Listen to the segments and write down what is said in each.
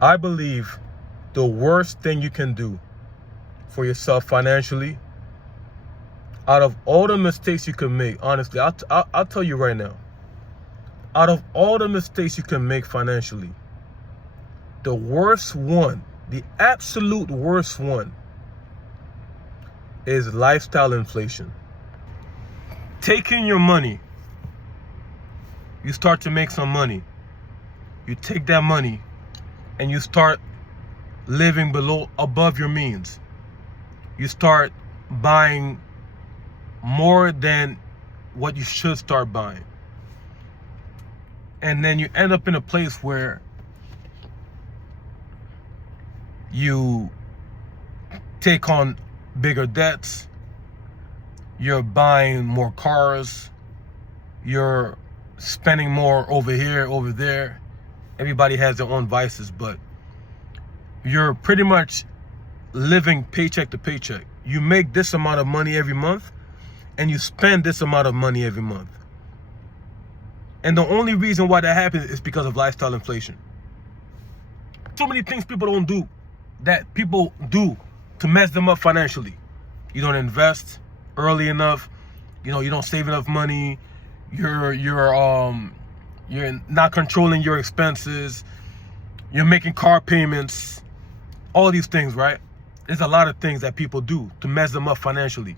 I believe the worst thing you can do for yourself financially, out of all the mistakes you can make, honestly, I'll tell you right now, out of all the mistakes you can make financially, the worst one, the absolute worst one, is lifestyle inflation. Taking your money, you start to make some money. You take that money and you start living above your means. You start buying more than what you should start buying. And then you end up in a place where you take on bigger debts, you're buying more cars, you're spending more over here, over there. Everybody has their own vices, but you're pretty much living paycheck to paycheck. You make this amount of money every month and you spend this amount of money every month. And the only reason why that happens is because of lifestyle inflation. So many things people don't do that people do to mess them up financially. You don't invest early enough. You don't save enough money. You're not controlling your expenses. You're making car payments. All these things, right? There's a lot of things that people do to mess them up financially.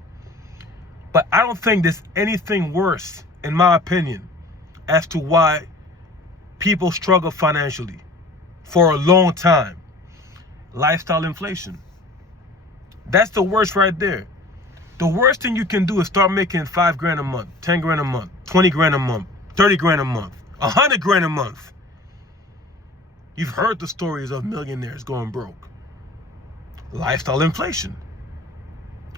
But I don't think there's anything worse, in my opinion, as to why people struggle financially for a long time. Lifestyle inflation. That's the worst right there. The worst thing you can do is start making $5 grand a month, 10 grand a month, 20 grand a month, 30 grand a month, 100 grand a month. You've heard the stories of millionaires going broke. Lifestyle inflation.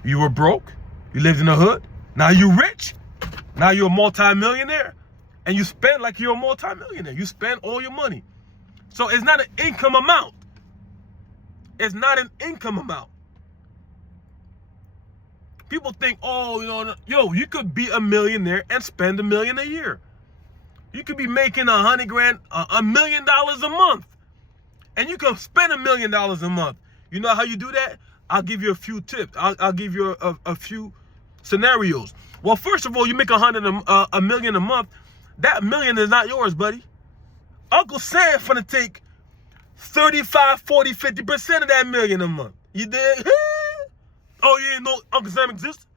You were broke, you lived in the hood, now you're rich, now you're a multi-millionaire, and you spend like you're a multi-millionaire. You spend all your money. So it's not an income amount. It's not an income amount. People think, you could be a millionaire and spend $1 million a year. You could be making 100 grand, $1 million a month, and you can spend $1 million a month. You know how you do that? I'll give you a few tips. I'll give you a few scenarios. Well, first of all, you make $1 million a month. That million is not yours, buddy. Uncle Sam finna take 35, 40, 50% of that million a month. You dig? Oh, you didn't know Uncle Sam exists?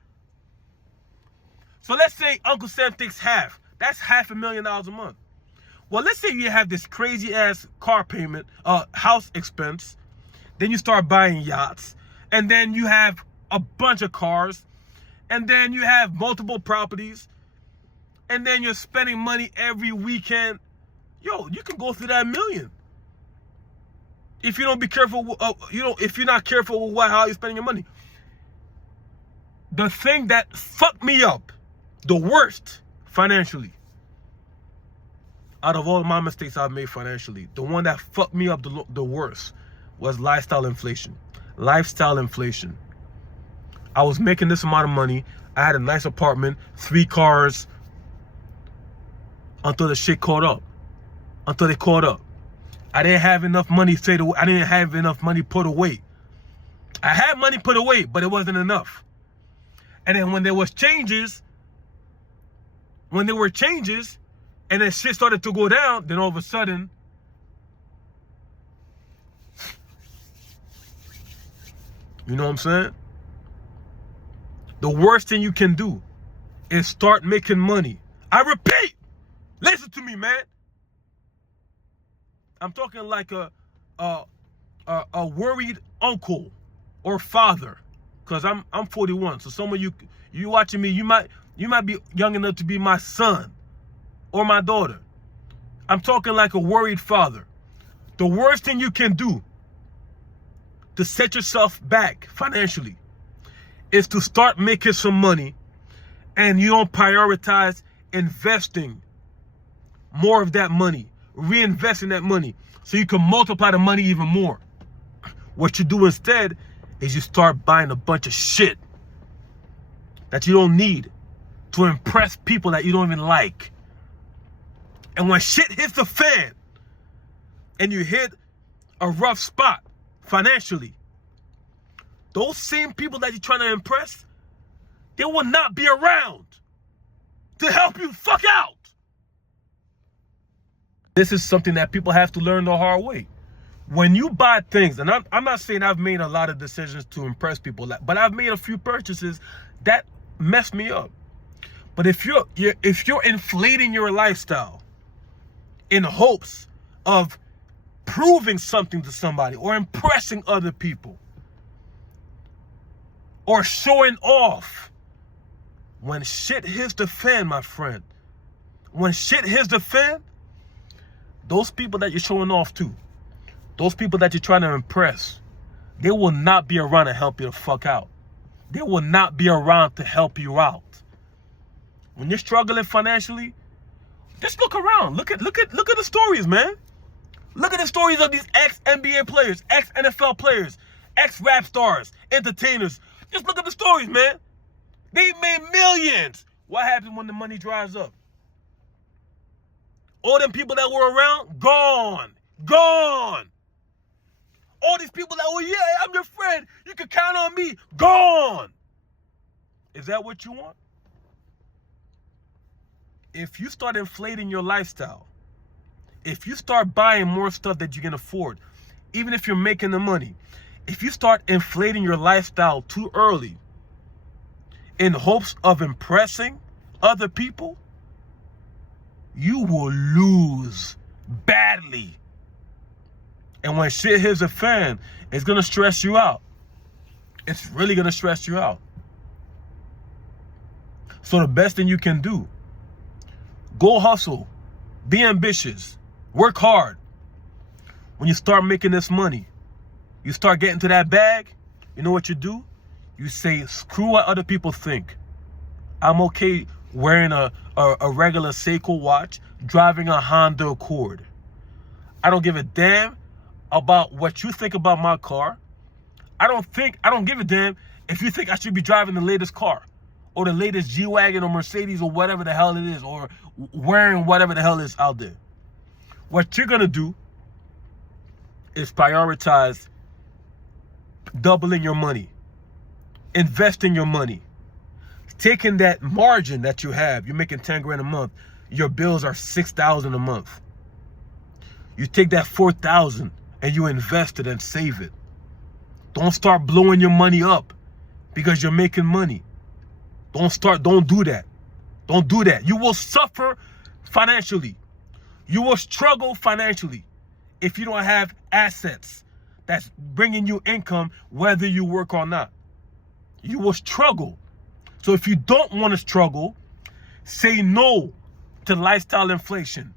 So let's say Uncle Sam takes half. That's $500,000 a month. Well, let's say you have this crazy ass car payment, house expense. Then you start buying yachts. And then you have a bunch of cars. And then you have multiple properties. And then you're spending money every weekend. You can go through that million. If you don't be careful, if you're not careful with how you're spending your money. The thing that fucked me up, the worst financially, out of all of my mistakes I've made financially, the one that fucked me up the worst was lifestyle inflation. Lifestyle inflation. I was making this amount of money. I had a nice apartment, 3 cars, until the shit caught up. Until they caught up. I didn't have enough money saved away. I didn't have enough money put away. I had money put away, but it wasn't enough. And then when there were changes, and then shit started to go down, then all of a sudden, you know what I'm saying? The worst thing you can do is start making money. I repeat, listen to me, man. I'm talking like a worried uncle or father, because I'm 41. So some of you watching me, you might be young enough to be my son or my daughter. I'm talking like a worried father. The worst thing you can do to set yourself back financially is to start making some money, and you don't prioritize investing more of that money, reinvesting that money so you can multiply the money even more. What you do instead is you start buying a bunch of shit that you don't need to impress people that you don't even like. And when shit hits the fan and you hit a rough spot financially, those same people that you're trying to impress, they will not be around to help you fuck out. This is something that people have to learn the hard way. When you buy things, and I'm not saying I've made a lot of decisions to impress people, but I've made a few purchases that messed me up. But if you're inflating your lifestyle in hopes of proving something to somebody or impressing other people or showing off, when shit hits the fan, my friend, when shit hits the fan, those people that you're showing off to, those people that you're trying to impress, they will not be around to help you the fuck out. They will not be around to help you out. When you're struggling financially, just look around. Look at the stories, man. Look at the stories of these ex-NBA players, ex-NFL players, ex-rap stars, entertainers. Just look at the stories, man. They made millions. What happens when the money dries up? All them people that were around, gone. Gone. All these people that were, yeah, I'm your friend, you can count on me, gone. Is that what you want? If you start inflating your lifestyle, if you start buying more stuff that you can afford, even if you're making the money, if you start inflating your lifestyle too early in hopes of impressing other people, you will lose badly. And when shit hits a fan, it's going to stress you out. It's really going to stress you out. So the best thing you can do, go hustle, be ambitious, work hard. When you start making this money, you start getting to that bag, you know what you do? You say, screw what other people think. I'm okay wearing a regular Seiko watch, driving a Honda Accord. I don't give a damn about what you think about my car. I don't give a damn if you think I should be driving the latest car or the latest G-Wagon or Mercedes or whatever the hell it is, or wearing whatever the hell is out there. What you're gonna do is prioritize doubling your money, investing your money, taking that margin that you have. You're making 10 grand a month. Your bills are 6,000 a month. You take that 4,000 and you invest it and save it. Don't start blowing your money up because you're making money. Don't do that. Don't do that. You will suffer financially. You will struggle financially if you don't have assets that's bringing you income, whether you work or not. You will struggle. So if you don't want to struggle, say no to lifestyle inflation.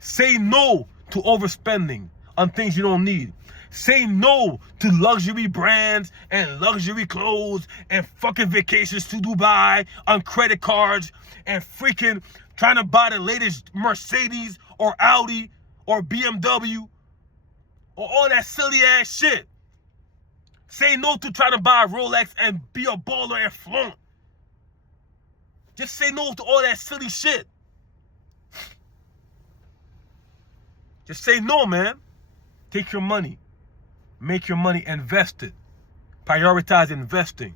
Say no to overspending on things you don't need. Say no to luxury brands and luxury clothes and fucking vacations to Dubai on credit cards and freaking trying to buy the latest Mercedes or Audi or BMW or all that silly ass shit. Say no to trying to buy a Rolex and be a baller and flaunt. Just say no to all that silly shit. Just say no, man. Take your money. Make your money, invest it. Prioritize investing.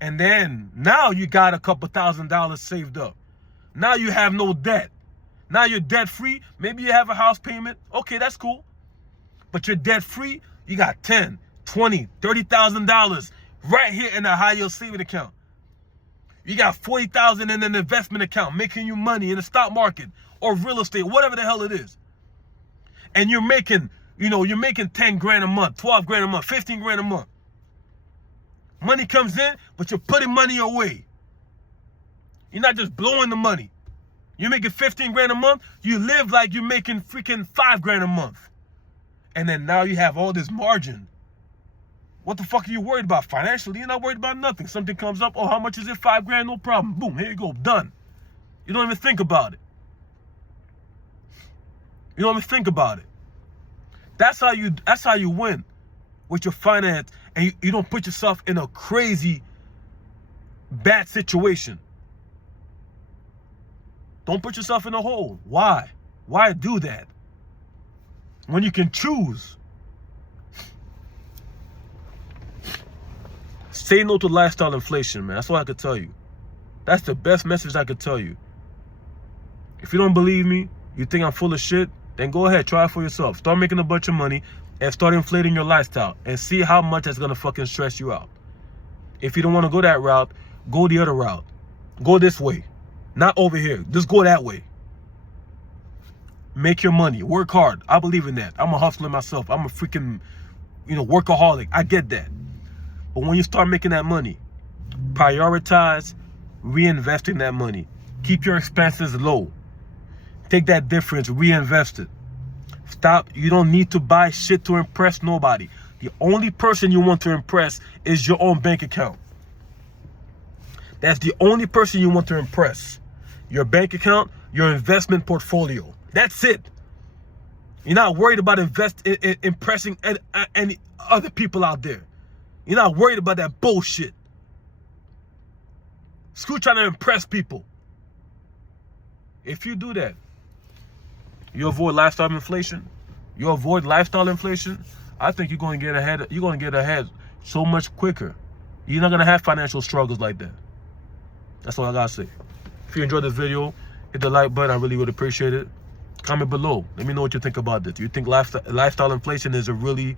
And then, now you got a couple $1,000s saved up. Now you have no debt. Now you're debt free. Maybe you have a house payment. Okay, that's cool. But you're debt free. You got $10, $20, $30,000 right here in a high yield saving account. You got $40,000 in an investment account making you money in the stock market or real estate, whatever the hell it is. And you're making, you're making 10 grand a month, 12 grand a month, 15 grand a month. Money comes in, but you're putting money away. You're not just blowing the money. You're making 15 grand a month. You live like you're making freaking 5 grand a month. And then now you have all this margin. What the fuck are you worried about? Financially, you're not worried about nothing. Something comes up, oh, how much is it? 5 grand, no problem. Boom, here you go, done. You don't even think about it. You don't even think about it. That's how you win with your finance, and you don't put yourself in a crazy bad situation. Don't put yourself in a hole. Why? Why do that? When you can choose. Say no to lifestyle inflation, man. That's all I could tell you. That's the best message I could tell you. If you don't believe me, you think I'm full of shit, then go ahead, try it for yourself. Start making a bunch of money and start inflating your lifestyle and see how much that's gonna fucking stress you out. If you don't want to go that route, go the other route. Go this way. Not over here. Just go that way. Make your money. Work hard. I believe in that. I'm a hustler myself. I'm a freaking, workaholic. I get that. But when you start making that money, prioritize reinvesting that money. Keep your expenses low. Take that difference, reinvest it. Stop. You don't need to buy shit to impress nobody. The only person you want to impress is your own bank account. That's the only person you want to impress. Your bank account, your investment portfolio. That's it. You're not worried about impressing any other people out there. You're not worried about that bullshit. Screw trying to impress people. If you do that, you avoid lifestyle inflation. You avoid lifestyle inflation. I think you're going to get ahead. You're going to get ahead so much quicker. You're not going to have financial struggles like that. That's all I got to say. If you enjoyed this video, hit the like button. I really would appreciate it. Comment below. Let me know what you think about this. Do you think lifestyle inflation is a really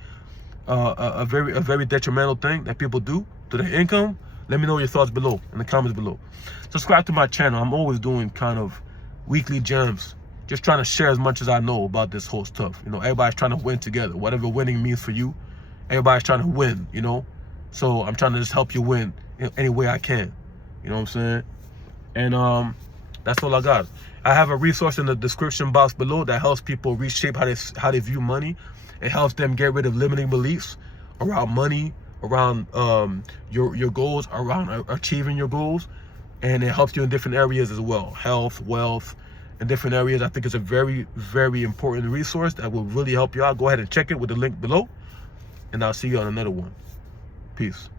a very detrimental thing that people do to their income? Let me know your thoughts below in the comments below. Subscribe to my channel. I'm always doing kind of weekly gems. Just trying to share as much as I know about this whole stuff. Everybody's trying to win together. Whatever winning means for you, everybody's trying to win, So I'm trying to just help you win in any way I can. You know what I'm saying? And that's all I got. I have a resource in the description box below that helps people reshape how they view money. It helps them get rid of limiting beliefs around money, around your goals, around achieving your goals. And it helps you in different areas as well. Health, wealth, and different areas. I think it's a very, very important resource that will really help you out. Go ahead and check it with the link below. And I'll see you on another one. Peace.